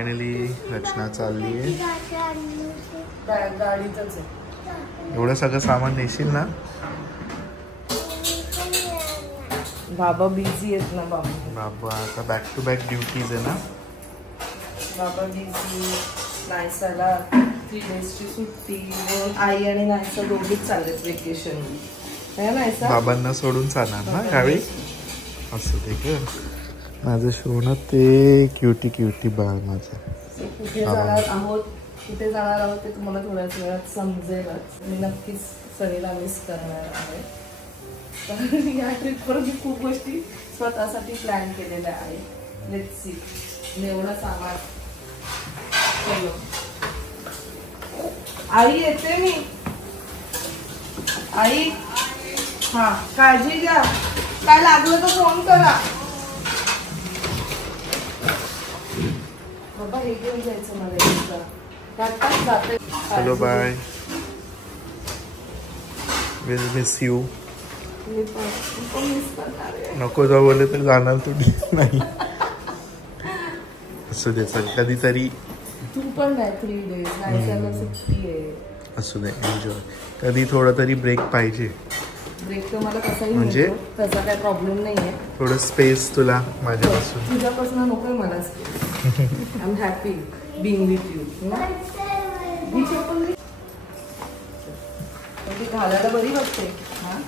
Finally रचना चालली आहे. गाडीतच आहे. एवढं सगळं सामान नेशील ना? बाबा बिझी आहेत ना. बाबा आता बॅक टू बॅक ड्युटीज आहे ना. बाबा बिझी. नायसाला 3 डेजची सुट्टी. आई आणि नायसा दोघीच चाललेत वेकेशन. बाबांना सोडून चालणार ना यावेळी. असं ते का माझं शोणं ते क्युटी बाळ माझं. कुठे जाणार आहोत ते तुम्हाला थोड्याच वेळात समजेलच. मी नक्कीच सनीला मिस करणार आहे. तर या ट्रिपवर मी खूप गोष्टी स्वतःसाठी प्लॅन केलेल्या आहे. Let's see. एवढं सामान. चलो आई येते मी. आई हा काळजी घ्या. काय लागलं तर फोन करा. बाबा हे घेऊन जायचं मला. जाते. चलो बाय. Will miss you. नको जाऊ बोलले तर जाणार तुम्ही नाही. असू दे चल कधीतरी. तू पण नाही 3 डेज नाही सुट्टी आहे. असू दे एन्जॉय. कधी थोडा तरी ब्रेक पाहिजे. ब्रेक तर मला कसाही म्हणजे त्याचा काही प्रॉब्लेम नाहीये. थोडं स्पेस तुला माझ्यापासून. तुझ्यापासून नकोय मला space. I am happy being with you. ती घालायला बरी वाटते.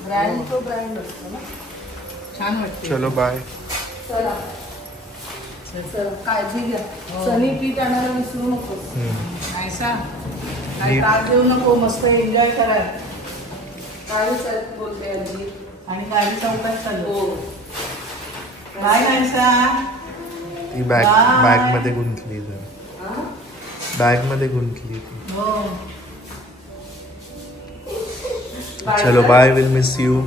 ब्रँड तो ब्रँड असतो ना. छान वाटते. चलो बाय. चला काळजी घ्या. सनी पीठ आणायला विसरू नको. नायसा काय त्रास देऊ नको. मस्त एन्जॉय करा. गाडी बोलते आजी आणि गाडी चौकात चालू. काय नायसा ती बॅग मध्ये गुंतली. बॅग मध्ये गुंतली ती. चलो bye. Will miss you.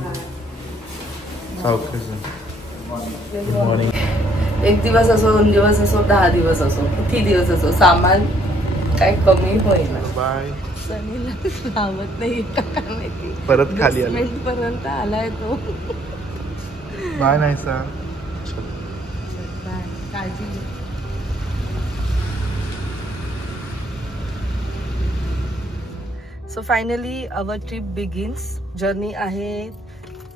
Good morning. 1 दिवस असो 2 दिवस असो 10 दिवस असो किती दिवस असो सामान काय कमी होईल. बाय. सनीला लावत नाही काय माहिती. परत खाली आला. पर्यंत आलाय तो. बाय नायसा. काळजी घे. So finally our trip begins. Journey आहे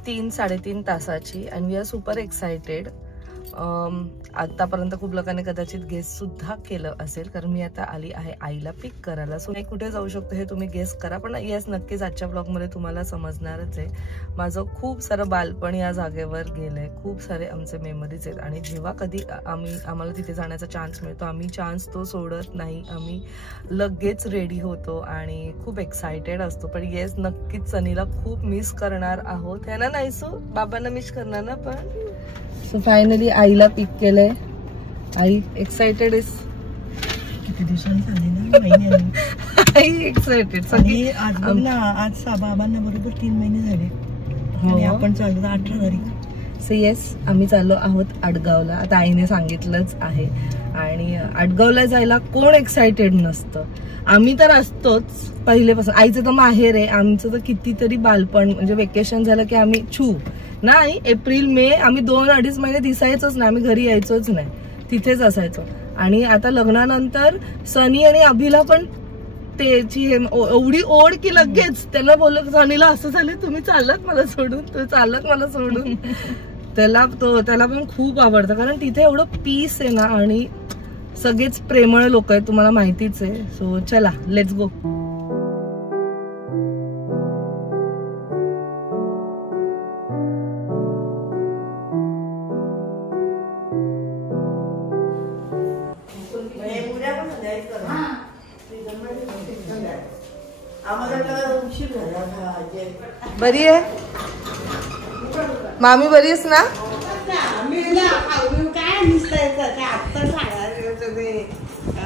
3-3.5 तासाची आणि वी आर सुपर एक्सायटेड. आतापर्यंत खूप लोकांनी कदाचित गेस सुद्धा केलं असेल कारण मी आता आली आहे आईला पिक करायला. सो नाही कुठे जाऊ शकतो हे तुम्ही गेस करा. पण येस नक्कीच आजच्या ब्लॉगमध्ये तुम्हाला समजणारच आहे. माझं खूप सारं बालपण या जागेवर गेलंय. खूप सारे आमचे मेमरीज आहेत आणि जेव्हा कधी आम्हाला तिथे जाण्याचा चान्स मिळतो आम्ही चान्स तो सोडत नाही. आम्ही लगेच रेडी होतो आणि खूप एक्सायटेड असतो. पण येस नक्कीच सनीला खूप मिस करणार आहोत है ना नायसू. बाबांना मिस करणार ना. पण सो फायनली आईला पिक केलंय. आई एक्सायटेड इज. किती दिवसांनी झाले ना महिन्याने. आई एक्सायटेड सगळी. आज बघ ना आज बाबांना बरोबर 3 महिने झाले आणि आपण चाललो 18 तारीख. सो येस आम्ही चाललो आहोत आडगावला. आता आईने सांगितलंच आहे आणि आडगावला जायला कोण एक्सायटेड नसतं. आम्ही तर असतोच पहिलेपासून. आईचं तर माहेर आहे. आमचं तर कितीतरी बालपण म्हणजे वेकेशन झालं की आम्ही नाही एप्रिल मे आम्ही 2-2.5 महिने दिसायचोच नाही. आम्ही घरी यायचोच नाही. तिथेच असायचो. आणि आता लग्नानंतर सनी आणि अभिला पण त्याची एवढी ओढ की लगेच त्याला बोललं सनीला असं झालं तुम्ही चाललात मला सोडून. तुम्ही चाललात मला सोडून. त्याला पण खूप आवडतं कारण तिथे एवढं पीस आहे ना आणि सगळेच प्रेमळ लोक आहेत तुम्हाला माहितीच आहे. सो चला लेट्स गो. बरी आहे मामी. बरी आहेस ना.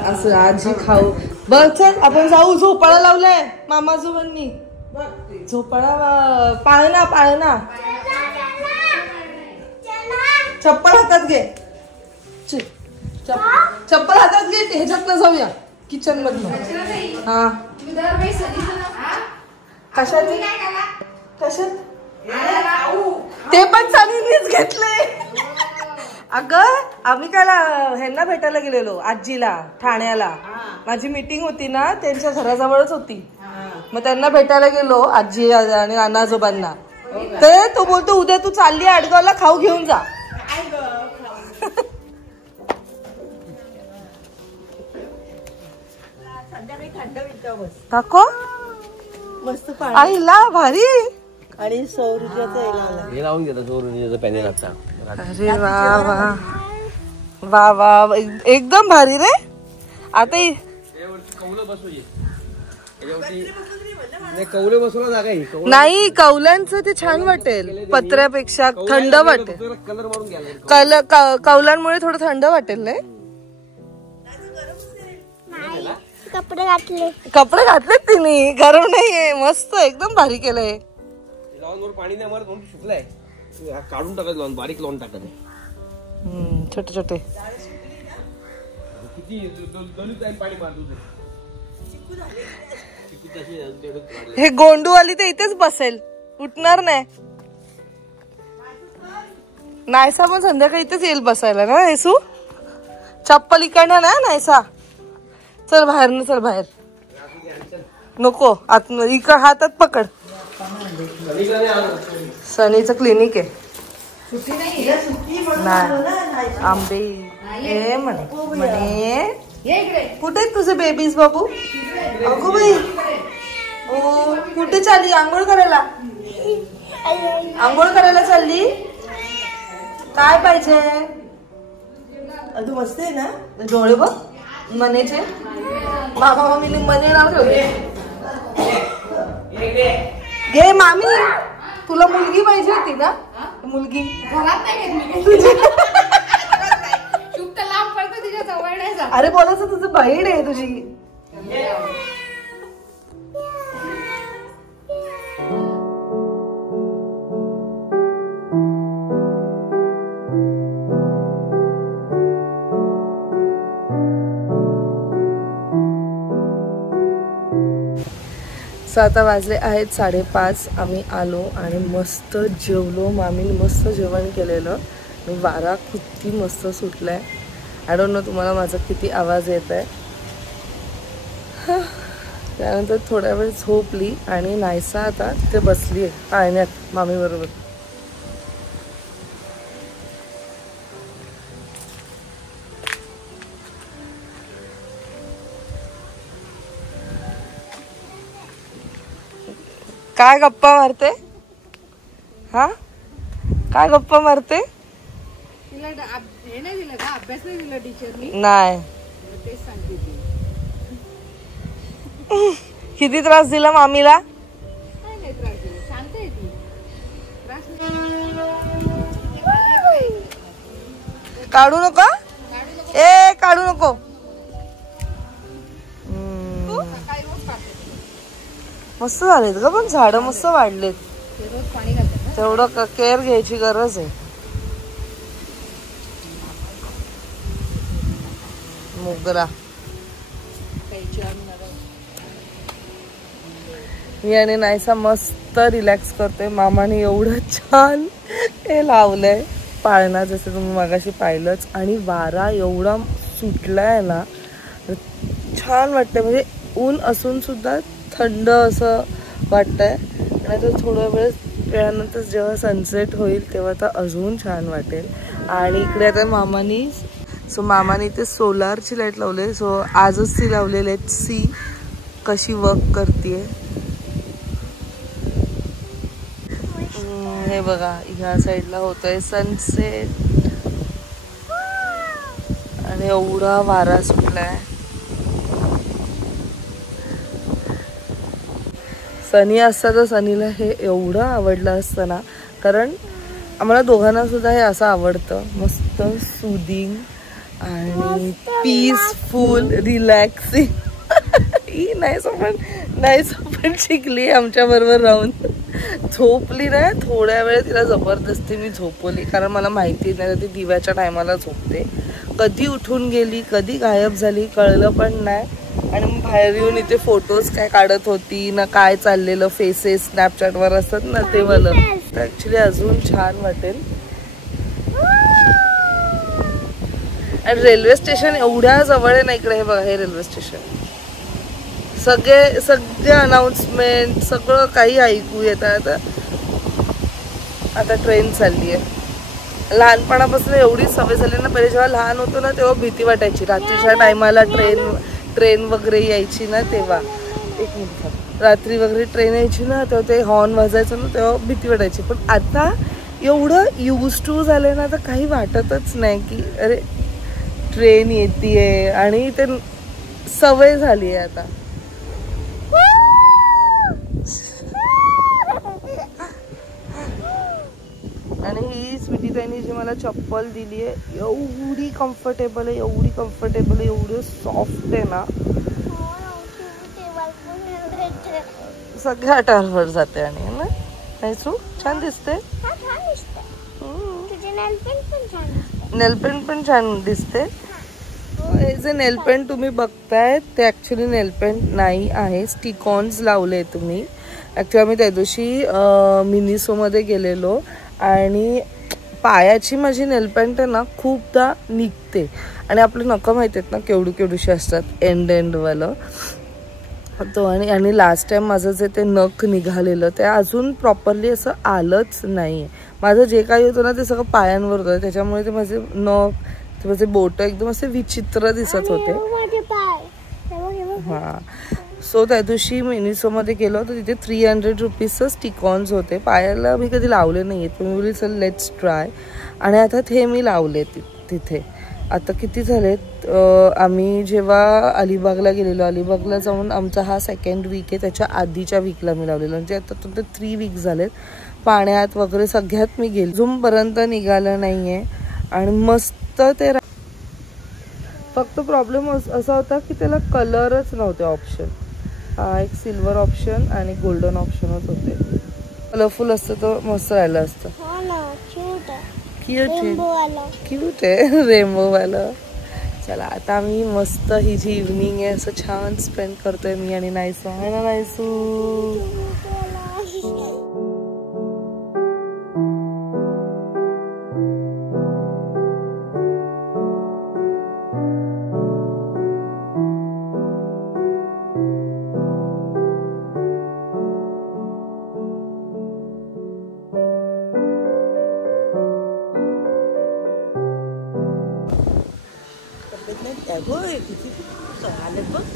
असं आजी खाऊ. बघ चल आपण जाऊ. झोपाळा लावलाय मामाजोबांनी. झोपाळा पाळणा. चप्पल हातात घे. चप्पल हातात घे. ह्याच्यातनं जाऊया किचन मधनं. हा कशात ते पण सनीनेच घेतले. अगं आम्ही काल ह्यांना भेटायला गेलेलो आजीला ठाण्याला. माझी मीटिंग होती ना त्यांच्या घराजवळच होती. मग त्यांना भेटायला गेलो आजी आणि नाना आजोबांना. तर तो बोलतो उद्या तू चालली आडगावला खाऊ घेऊन जा. काको मस्त पाणी आईला भारी. आणि सौर ऊर्जाचं हे लावून घेतो सौर ऊर्जेचं पॅनेल आता. अरे वा वा वा वा एकदम भारी रे. आता कौले बसवला जागा ही. नाही कौलांचं ते छान वाटेल पत्र्यापेक्षा. थंड वाटेल. कलर मारून घ्यायला कौलांमुळे थोडं थंड वाटेल रे. कपडे घातलेत तिने गरम नाहीये. मस्त एकदम भारी केलंय. लॉन पाणी नाही मारत म्हणून सुकलाय. काढून टाकायचं लॉन बारीक लॉन टाकायचं. छोटे छोटे किती पाणी मारतो. हे गोंडूवाली तर इथेच बसेल उठणार नाही. नायसा पण संध्याकाळी इथेच येईल बसायला ना. येसू चप्पल इकडनं ना नायसा. चल बाहेर ना चल बाहेर. नको आत इकड हातात पकड. सनीचं क्लिनिक आहे. नाही आंबे हे म्हणे कुठे आहेत तुझे बेबीज बाबू. अगो बाई ओ कुठे चालली आंघोळ करायला. आंघोळ करायला चालली. काय पाहिजे. मस्त आहे ना डोळे बघ मनेचे. मामा मामीने मने नाव ठेवले. घे मामी तुला मुलगी पाहिजे होती ना. मुलगी अरे बोलायचं तुझं बहीण आहे तुझी. आता वाजले आहेत 5:30. आम्ही आलो आणि मस्त जेवलो. मामीने मस्त जेवण केलेलं. आणि वारा किती मस्त सुटलाय. आय डोंट नो तुम्हाला माझा किती आवाज येत आहे. त्यानंतर थोड्या वेळ झोपली आणि नायसा आता तिथे बसली आहे पाळण्यात मामी बरोबर. काय गप्पा मारते. हा काय गप्पा मारते. नाही किती त्रास दिला मामीला. काढू नको. ए काढू नको. मस्त झालेत ग पण झाडं मस्त वाढलेत. तेवढं केअर घ्यायची गरज आहे. मोगरा मी आणि नायसा मस्त रिलॅक्स करतोय. मामाने एवढं छान हे लावलंय पाळणा जसं तुम्ही मगाशी पाहिलंच. आणि वारा एवढा सुटलाय ना छान वाटतंय. म्हणजे ऊन असून सुद्धा थंड असं वाटतंय. आणि आता थोड्या वेळानंतर जेव्हा सनसेट होईल तेव्हा तर अजून छान वाटेल. आणि इकडे आता मामाने इथे सोलारची लाईट लावली. सो आजच ती लावलेली आहे. सी कशी वर्क करते. हे बघा ह्या साईडला होतोय सनसेट. आणि एवढा वारा सुटलाय. सनी असता तर सनीला हे एवढं आवडलं असतं ना. कारण आम्हाला दोघांना सुद्धा हे असं आवडतं. मस्त सुदिंग आणि पीसफुल रिलॅक्सिंग. ही नाहीच पण शिकली आमच्या बरोबर राहून. झोपली ना थोड्या वेळ तिला जबरदस्ती मी झोपवली. कारण मला माहिती नाही ती दिव्याच्या टायमाला झोपते. कधी उठून गेली कधी गायब झाली कळलं पण नाही. आणि मग बाहेर येऊन इथे फोटोज काय काढत होती ना काय चाललेलं. फेसेस स्नॅपचॅटवर असतात ना, ते वालं. ॲक्च्युली अजून छान वाटेल. आणि रेल्वे स्टेशन एवढ्या जवळ आहे ना इकडे. हे बघा, हे रेल्वे स्टेशन. सगळे अनाउन्समेंट सगळं काही ऐकू येतात. आता ट्रेन चालली आहे. लहानपणापासून एवढी सवय झाली ना. पहिले जेव्हा लहान होतो ना तेव्हा भीती वाटायची. रात्रीच्या टायमाला ट्रेन वगैरे यायची ना तेव्हा. एक मिनिट. रात्री वगैरे ट्रेन यायची ना तेव्हा ते हॉर्न वाजायचं ना तेव्हा भीती वाटायची. पण आता एवढं यूज टू झालंय ना तर काही वाटतच नाही की अरे ट्रेन येतीये. आणि ते सवय झाली आहे आता. आणि ही स्वीटी ताईने जी मला चप्पल दिली आहे एवढी कम्फर्टेबल आहे, एवढी कम्फर्टेबल आहे, एवढी सॉफ्ट आहे ना. सगळ्या टारवर जाते. आणि ना नाही सू छान दिसते. नेलपेंट पण छान दिसते. हे जे नेलपेंट तुम्ही बघताय ते ऍक्च्युली नेलपेंट नाही आहे. स्टिकॉन्स लावले तुम्ही. ऍक्च्युली आम्ही त्या दिवशी मिनिसोमध्ये गेलेलो आणि पायाची माझी नेलपेंट आहे ना खूपदा निघते. आणि आपले नखं माहिती आहेत ना केवढी असतात एंडवालं. तो आणि लास्ट टाइम माझं जे ते नख निघालेलं ते अजून प्रॉपरली असं आलंच नाही. माझं जे काही होतं ना ते सगळं पायांवर होतं. त्याच्यामुळे ते माझे नख ते माझे बोट एकदम असे विचित्र दिसत होते. हां. सो त्या दिवशी मिनिसोमध्ये गेलो तर तिथे 300 रुपीजचं स्टिकॉन्स होते. पायाला मी कधी लावले नाही आहेत पण मी बोलली चल लेट्स ट्राय. आणि आता ते मी लावले तिथे. आता किती झालेत. आम्ही जेव्हा अलिबागला गेलेलो अलिबागला जाऊन आमचा हा 2nd वीक आहे. त्याच्या आधीच्या वीकला मी लावलेलं म्हणजे आता तुमचे 3 वीक झालेत. पाण्यात वगैरे सगळ्यात मी गेले. झूमपर्यंत निघालं नाही आहे. आणि मस्त ते फक्त प्रॉब्लेम असा होता की त्याला कलरच नव्हते ऑप्शन. एक सिल्वर ऑप्शन आणि गोल्डन ऑप्शनच होते. कलरफुल असतं तर मस्त राहिलं असतं. क्यूट आहे रेनबो वाला. चला आता आम्ही मस्त ही जी इव्हनिंग आहे असं छान स्पेंड करतोय मी आणि नायसू. आहे ना नायसू.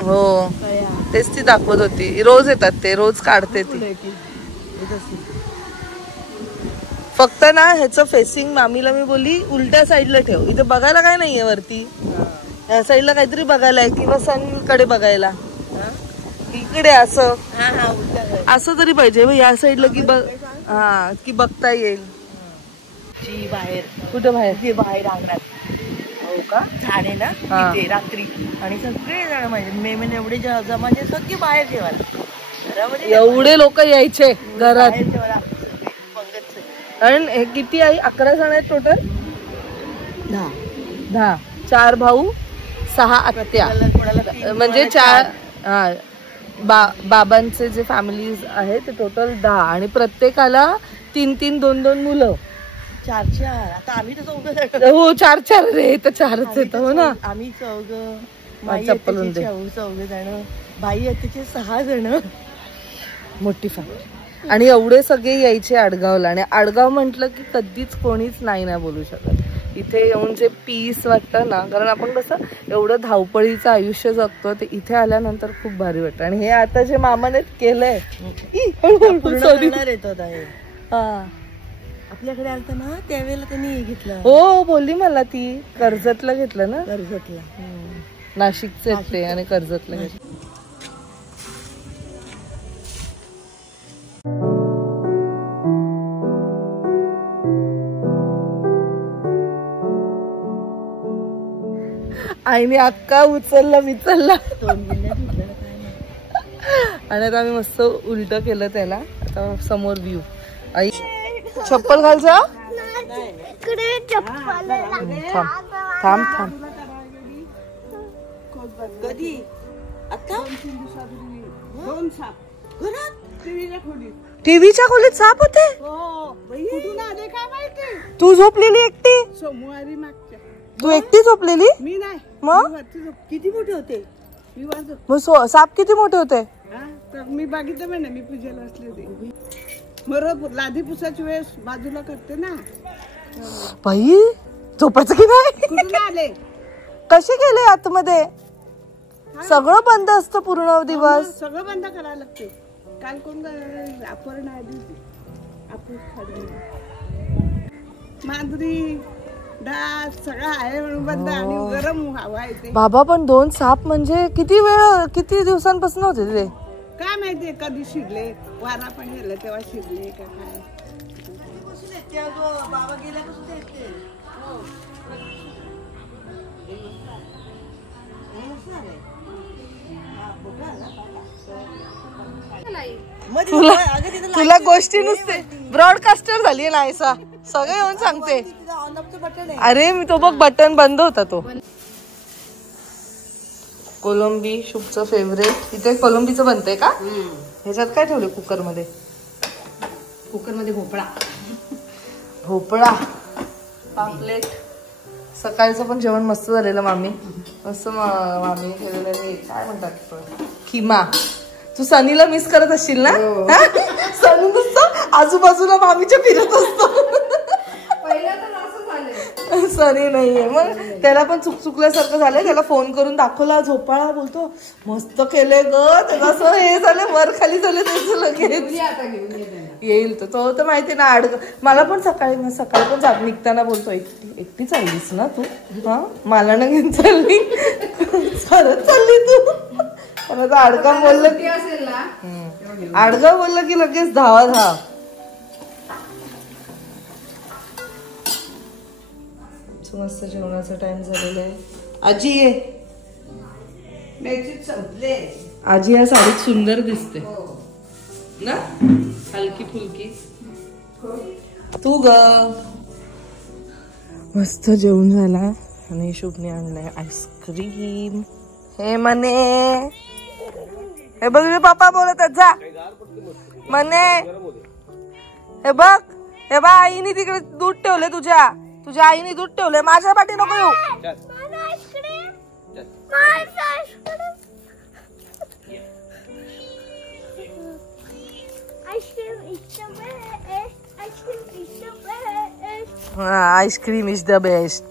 हो तेच ती दाखवत होती. रोज येतात ते रोज काढते ती. फक्त ना ह्याचं फेसिंग मामीला मी बोलली उलट्या साईडला ठेव. इथे बघायला काय नाहीये वरती. ह्या साईडला काहीतरी बघायला आहे किंवा सनकडे बघायला इकडे असं असं तरी पाहिजे या साईडला की हा की बघता येईल. बाहेर कुठं बाहेर. जे बाहेर अंगणात. हो का. झाडे ना तिथे रात्री. आणि सगळे जण म्हणजे मे महिने एवढे जमाने सगळे बाहेर जेवायला. एवढे लोक यायचे घरात. कारण हे किती आहे 11 जण आहेत टोटल. 10 4 भाऊ 6 आत्या म्हणजे 4. हा बाबांचे जे फॅमिलीज आहेत ते टोटल 10 आणि प्रत्येकाला 3-3 2-2 मुलं. 4-4. आता आम्ही तर 4. हो 4-4 रे. तर 4च येत हो ना. आम्ही 4 चप्पल 4 जण. बाई त्याचे 6 जण. मोठी फॅमिली. आणि एवढे सगळे यायचे आडगावला. आणि आडगाव म्हटलं की कधीच कोणीच नाही बोलू शकत. इथे येऊन जे पीस वाटतं ना कारण आपण कसं एवढं धावपळीचं आयुष्य जगतो ते इथे आल्यानंतर खूप भारी वाटतं. आणि हे आता जे मामाने केलंय आपल्याकडे आलत ना त्यावेळेला त्यांनी घेतलं. हो बोलली मला ती. कर्जतला घेतलं ना. कर्जतला. नाशिकचे ते आणि कर्जतला घेतलं. आईने अक्का उचलला विचलला. आणि आता आम्ही मस्त उलट केलं त्याला. आता समोर व्ह्यू. आई चप्पल घालचा. थांब थांब. कधी आता टीव्हीच्या खोलीत साप होते. तू झोपलेली एकटी. सोमवारी मागच्या तू एकटी झोपलेली? मी नाही. मग किती मोठे होते मी वाजत. मग साप किती मोठे होते? तर मी बघितलं पण नाही. मी पूजेला असले होते. बरोबर लादी पुसाची वेळेस बाजूला करते ना. बाई झोपायचं की नाही? कुठून आले? कसे गेले आतमध्ये? सगळं बंद असतं पूर्ण दिवस. सगळं बंद करायला लागते. काल कोण अपर्णा आली होती. मांजरी डास सगळं आहे म्हणून बंद आणि गरम हवा येते. बाबा पण 2 साप म्हणजे किती दिवसांपासून होते ते? काय माहितीये कधी शिरले. वारा पण गेला तेव्हा शिरले का काय. बाबा गेल्यापासून तुला गोष्टी नुसते ब्रॉडकास्टर झाली ना ऐसा सगळे येऊन सांगते. अरे मी तो बघ बटन बंद होता तो. कोलंबी शुभचं फेवरेट. इथे कोलंबीचं बनतंय का? ह्याच्यात काय ठेवले कुकर मध्ये? भोपळा पापलेट. सकाळचं पण जेवण मस्त झालेलं मामी. मस्त मामी केलेलं हे काय म्हणतात खिमा. तू सनीला मिस करत असशील ना? सनी नुसतं आजूबाजूला मामीच्या फिरत असतो. सनी नाहीये. मग त्याला पण चुकल्यासारखं झालंय. त्याला फोन करून दाखवला. झोपाळा बोलतो मस्त केलंय ग. त्याला असं हे झालं वर खाली झालं त्याचं लगेच येईल. तो तर माहिती ना मला पण सकाळी पण निघताना बोलतो एकटी चाललीस ना तू? हा मला ना घेऊन चालली. चालत चालली तू? आडगाव बोललं की लगेच धावा. मस्त जेवणाचा टाइम झालेला आहे. आजी ये. आजी या साडीत सुंदर दिसते ना, हलकी फुलकी. तू ग. मस्त जेवण झाला आणि शुभने आणलाय आईस्क्रीम. हे मने हे बघ पापा बोलत जा मने. हे बघ आईने तिकडे दूध ठेवले. तुझ्या आईने दूध ठेवलंय. माझ्या पाठी नको येऊ. Ice cream is the best.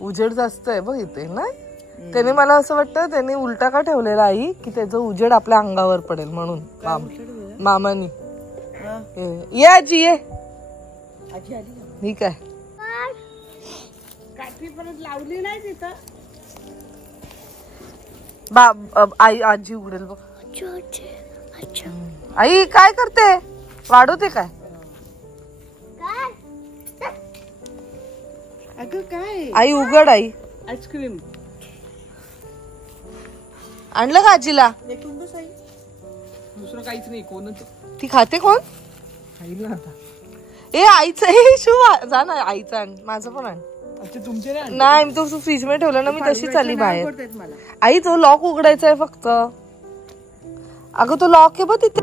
उजेड जास्त आहे बघ इथे ना. त्याने मला असं वाटतं त्याने उलटा का ठेवलेला आई की त्याचं उजेड आपल्या अंगावर पडेल म्हणून. मामानी ये आजी ये. ठीक आहे. काठी परत लावली नाही तिथं. आई आजी उघडेल बघ. आई काय करते? वाढवते काय? अगं काय आई उघड. आई आईस्क्रीम आणलं का आजीला? दुसरं काहीच नाही. कोणच ती खाते कोण? ए आईचं हे शिव जा ना. आईचं आण. माझं पण आण. तुमचे नाही मी तो फ्रीज मध्ये ठेवला ना. मी तशीच आली बाहेर. आई तो लॉक उघडायचा आहे फक्त. अगं तो लॉक आहे बघ तिथे.